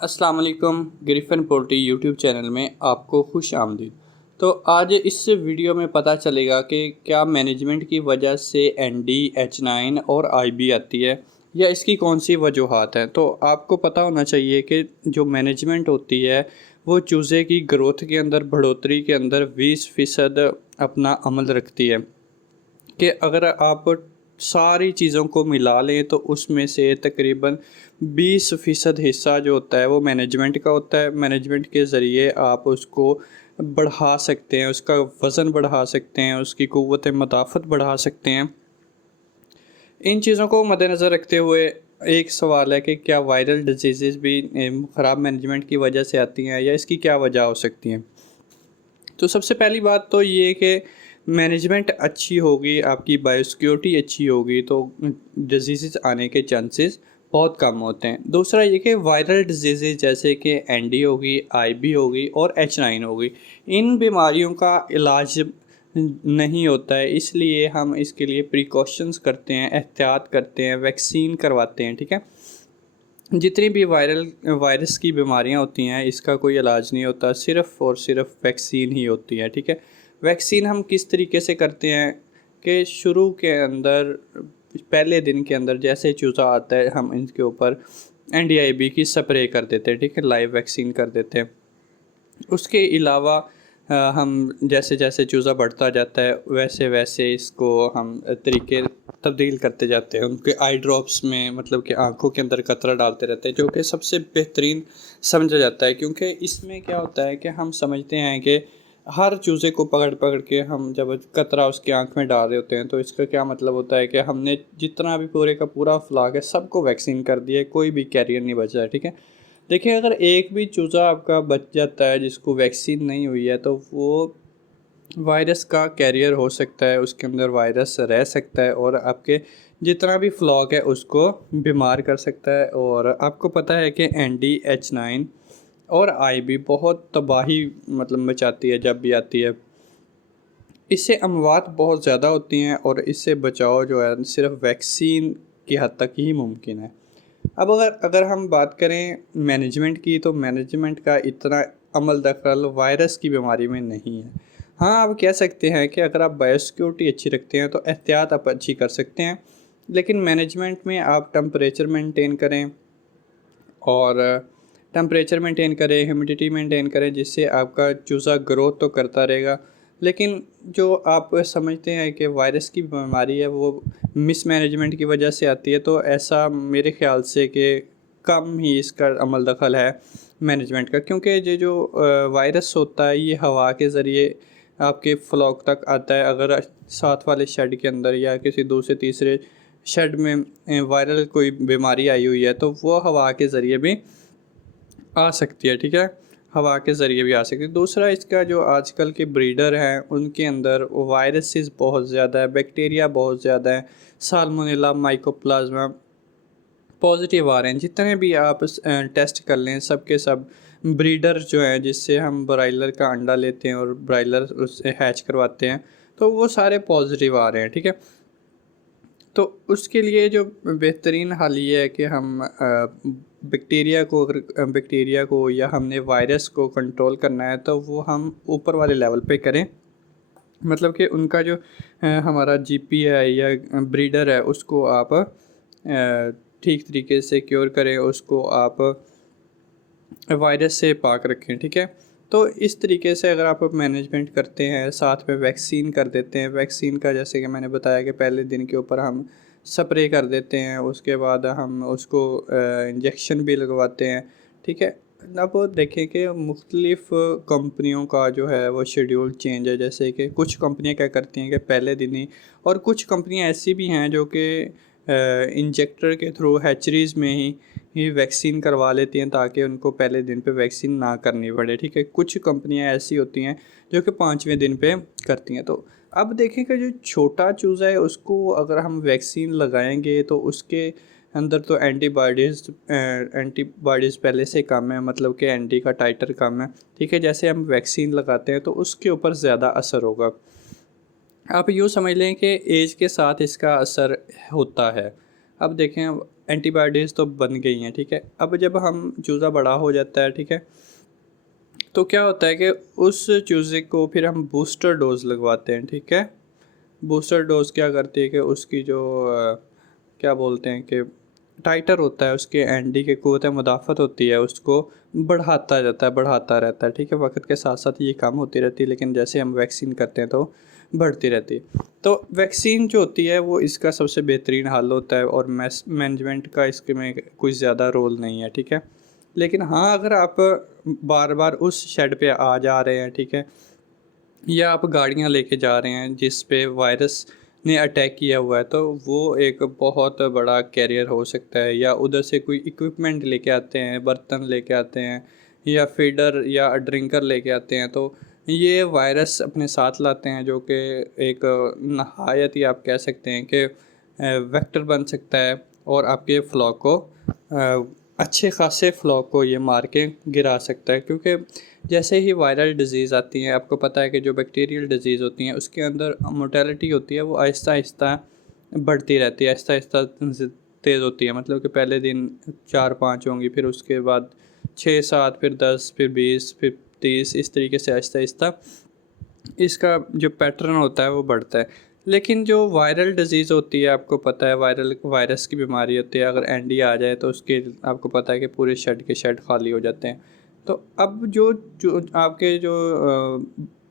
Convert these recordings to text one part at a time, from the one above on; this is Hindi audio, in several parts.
अस्सलाम वालेकुम। ग्रिफिन पोल्ट्री यूट्यूब चैनल में आपको खुश आमदीद। तो आज इस वीडियो में पता चलेगा कि क्या मैनेजमेंट की वजह से एनडी H9 और आईबी आती है या इसकी कौन सी वजूहात हैं। तो आपको पता होना चाहिए कि जो मैनेजमेंट होती है वो चूज़े की ग्रोथ के अंदर बढ़ोतरी के अंदर 20% अपना अमल रखती है कि अगर आप सारी चीज़ों को मिला लें तो उसमें से तकरीबन 20% हिस्सा जो होता है वो मैनेजमेंट का होता है। मैनेजमेंट के ज़रिए आप उसको बढ़ा सकते हैं, उसका वज़न बढ़ा सकते हैं, उसकी क़ुव्वत मदाफ़त बढ़ा सकते हैं। इन चीज़ों को मद्देनज़र रखते हुए एक सवाल है कि क्या वायरल डिजीज़ भी ख़राब मैनेजमेंट की वजह से आती हैं या इसकी क्या वजह हो सकती हैं। तो सबसे पहली बात तो ये कि मैनेजमेंट अच्छी होगी, आपकी बायोसिक्योरिटी अच्छी होगी तो डिजीज़ आने के चांसेस बहुत कम होते हैं। दूसरा ये कि वायरल डिजीज़ जैसे कि एनडी होगी, आईबी होगी और H9 होगी, इन बीमारियों का इलाज नहीं होता है, इसलिए हम इसके लिए प्रिकॉशंस करते हैं, एहतियात करते हैं, वैक्सीन करवाते हैं। ठीक है, जितनी भी वायरस की बीमारियां होती हैं इसका कोई इलाज नहीं होता, सिर्फ़ और सिर्फ वैक्सीन ही होती है। ठीक है, वैक्सीन हम किस तरीके से करते हैं कि शुरू के अंदर पहले दिन के अंदर जैसे चूज़ा आता है हम इनके ऊपर NDIB की स्प्रे कर देते हैं। ठीक है, लाइव वैक्सीन कर देते हैं। उसके अलावा हम जैसे जैसे चूज़ा बढ़ता जाता है वैसे वैसे इसको हम तरीके तब्दील करते जाते हैं। उनके आई ड्रॉप्स में मतलब कि आँखों के अंदर कतरा डालते रहते हैं, जो कि सबसे बेहतरीन समझा जाता है, क्योंकि इसमें क्या होता है कि हम समझते हैं कि हर चूज़े को पकड़ पकड़ के हम जब कतरा उसकी आँख में डाल रहे होते हैं तो इसका क्या मतलब होता है कि हमने जितना भी पूरे का पूरा फ्लाक है सबको वैक्सीन कर दिया है, कोई भी कैरियर नहीं बचा है। ठीक है, देखिए अगर एक भी चूज़ा आपका बच जाता है जिसको वैक्सीन नहीं हुई है तो वो वायरस का कैरियर हो सकता है, उसके अंदर वायरस रह सकता है और आपके जितना भी फ्लॉक है उसको बीमार कर सकता है। और आपको पता है कि ND H9 और आईबी बहुत तबाही मतलब मचाती है जब भी आती है, इससे अमवात बहुत ज़्यादा होती हैं और इससे बचाव जो है सिर्फ वैक्सीन की हद तक ही मुमकिन है। अब अगर अगर हम बात करें मैनेजमेंट की तो मैनेजमेंट का इतना अमल दखल वायरस की बीमारी में नहीं है। हाँ, आप कह सकते हैं कि अगर आप बायोसिक्योरिटी अच्छी रखते हैं तो एहतियात आप अच्छी कर सकते हैं, लेकिन मैनेजमेंट में आप टेम्परेचर मेंटेन करें और ह्यूमिडिटी मेंटेन करें, जिससे आपका चूज़ा ग्रोथ तो करता रहेगा। लेकिन जो आप समझते हैं कि वायरस की बीमारी है वो मिसमैनेजमेंट की वजह से आती है, तो ऐसा मेरे ख़्याल से कि कम ही इसका अमल दखल है मैनेजमेंट का, क्योंकि ये जो वायरस होता है ये हवा के ज़रिए आपके फ्लॉक तक आता है। अगर साथ वाले शेड के अंदर या किसी दूसरे तीसरे शेड में वायरल कोई बीमारी आई हुई है तो वो हवा के ज़रिए भी आ सकती है। ठीक है, हवा के ज़रिए भी आ सकती है। दूसरा, इसका जो आजकल के ब्रीडर हैं उनके अंदर वायरसेस बहुत ज़्यादा है, बैक्टीरिया बहुत ज़्यादा है, साल्मोनेला माइकोप्लाज्मा पॉजिटिव आ रहे हैं। जितने भी आप टेस्ट कर लें सब के सब ब्रीडर जो हैं जिससे हम ब्रायलर का अंडा लेते हैं और ब्रायलर उससे हैच करवाते हैं तो वो सारे पॉजिटिव आ रहे हैं। ठीक है, तो उसके लिए जो बेहतरीन हल ये है कि हम बैक्टीरिया को या हमने वायरस को कंट्रोल करना है तो वो हम ऊपर वाले लेवल पे करें। मतलब कि उनका जो हमारा जीपी है या ब्रीडर है उसको आप ठीक तरीके से क्योर करें, उसको आप वायरस से पाक रखें। ठीक है, तो इस तरीके से अगर आप मैनेजमेंट करते हैं, साथ में वैक्सीन कर देते हैं, वैक्सीन का जैसे कि मैंने बताया कि पहले दिन के ऊपर हम स्प्रे कर देते हैं, उसके बाद हम उसको इंजेक्शन भी लगवाते हैं। ठीक है, अब देखें कि मुख्तलिफ़ कंपनियों का जो है वो शेड्यूल चेंज है, जैसे कि कुछ कंपनियां क्या करती हैं कि पहले दिन ही, और कुछ कंपनियां ऐसी भी हैं जो कि इंजेक्टर के थ्रू हैचरीज़ में ही वैक्सीन करवा लेती हैं ताकि उनको पहले दिन पे वैक्सीन ना करनी पड़े। ठीक है, कुछ कंपनियां ऐसी होती हैं जो कि 5वें दिन पे करती हैं। तो अब देखें कि जो छोटा चूज़ा है उसको अगर हम वैक्सीन लगाएंगे तो उसके अंदर तो एंटीबॉडीज़ पहले से कम है, मतलब कि एंटी का टाइटर कम है। ठीक है, जैसे हम वैक्सीन लगाते हैं तो उसके ऊपर ज़्यादा असर होगा। आप यूँ समझ लें कि एज के साथ इसका असर होता है। अब देखें एंटीबॉडीज़ तो बन गई हैं, ठीक है। अब जब हम चूज़ा बड़ा हो जाता है, ठीक है, तो क्या होता है कि उस चूज़े को फिर हम बूस्टर डोज़ लगवाते हैं, ठीक है। बूस्टर डोज़ क्या करती है कि उसकी जो क्या बोलते हैं कि टाइटर होता है, उसके एंडी की क़ुव्वत मुदाफ़त होती है, उसको बढ़ाता जाता है, बढ़ाता रहता है, ठीक है। वक़्त के साथ साथ ये कम होती रहती है, लेकिन जैसे हम वैक्सीन करते हैं तो बढ़ती रहती है। तो वैक्सीन जो होती है वो इसका सबसे बेहतरीन हल होता है, और मैनेजमेंट का इसके में कोई ज़्यादा रोल नहीं है, ठीक है। लेकिन हाँ, अगर आप बार बार उस शेड पे आ जा रहे हैं, ठीक है, या आप गाड़ियाँ लेके जा रहे हैं जिस पे वायरस ने अटैक किया हुआ है, तो वो एक बहुत बड़ा कैरियर हो सकता है। या उधर से कोई इक्विपमेंट लेके आते हैं, बर्तन लेके आते हैं, या फीडर या ड्रिंकर लेके आते हैं, तो ये वायरस अपने साथ लाते हैं, जो कि एक नहायत ही आप कह सकते हैं कि वेक्टर बन सकता है, और आपके फ्लॉक को अच्छे खासे फ्लॉक को ये मार के गिरा सकता है। क्योंकि जैसे ही वायरल डिज़ीज़ आती हैं, आपको पता है कि जो बैक्टीरियल डिज़ीज़ होती हैं उसके अंदर मोर्टेलिटी होती है वो आहिस्ता आहिस्ता बढ़ती रहती है, आहिस्ता आहिस्ता तेज़ होती है। मतलब कि पहले दिन 4-5 होंगी, फिर उसके बाद 6-7, फिर 10, फिर 20, फिर 30, इस तरीके से आहिस्ता आहिस्ता इसका जो पैटर्न होता है वो बढ़ता है। लेकिन जो वायरल डिज़ीज़ होती है, आपको पता है वायरस की बीमारी होती है, अगर एंडी आ जाए तो उसके आपको पता है कि पूरे शेड के शेड खाली हो जाते हैं। तो अब जो जो आपके जो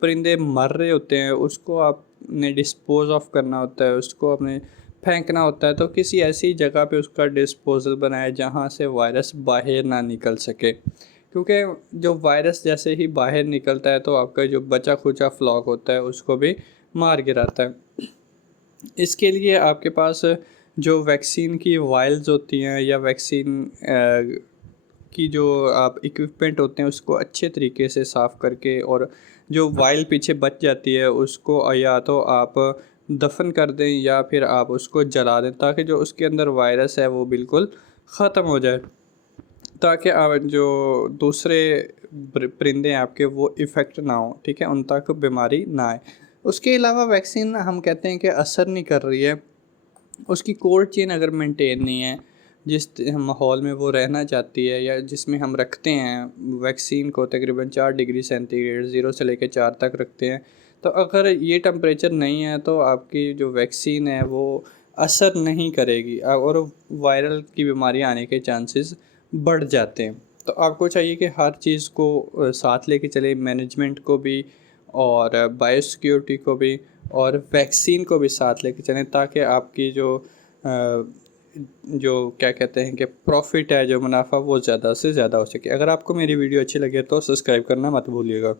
परिंदे मर रहे होते हैं उसको आपने डिस्पोज़ ऑफ करना होता है, उसको आपने फेंकना होता है, तो किसी ऐसी जगह पे उसका डिस्पोज़ल बनाएं जहाँ से वायरस बाहर ना निकल सके। क्योंकि जो वायरस जैसे ही बाहर निकलता है तो आपका जो बचा खुचा फ्लॉक होता है उसको भी मार गिराता है। इसके लिए आपके पास जो वैक्सीन की वायल्स होती हैं, या वैक्सीन की जो आप इक्विपमेंट होते हैं उसको अच्छे तरीके से साफ़ करके, और जो वायल पीछे बच जाती है उसको या तो आप दफन कर दें या फिर आप उसको जला दें, ताकि जो उसके अंदर वायरस है वो बिल्कुल ख़त्म हो जाए, ताकि आप जो दूसरे परिंदे हैं आपके वो इफ़ेक्ट ना हो, ठीक है, उन तक बीमारी ना आए। उसके अलावा वैक्सीन हम कहते हैं कि असर नहीं कर रही है, उसकी कोल्ड चेन अगर मेंटेन नहीं है, जिस माहौल में वो रहना चाहती है या जिसमें हम रखते हैं वैक्सीन को, तकरीबन 4 डिग्री सेंटीग्रेड 0 से लेकर 4 तक रखते हैं, तो अगर ये टेम्परेचर नहीं है तो आपकी जो वैक्सीन है वो असर नहीं करेगी, और वायरल की बीमारी आने के चांसेस बढ़ जाते हैं। तो आपको चाहिए कि हर चीज़ को साथ लेके चले, मैनेजमेंट को भी और बायोसिक्योरिटी को भी और वैक्सीन को भी साथ लेके चलें, ताकि आपकी जो क्या कहते हैं कि प्रॉफिट है, जो मुनाफा, वो ज़्यादा से ज़्यादा हो सके। अगर आपको मेरी वीडियो अच्छी लगे तो सब्सक्राइब करना मत भूलिएगा।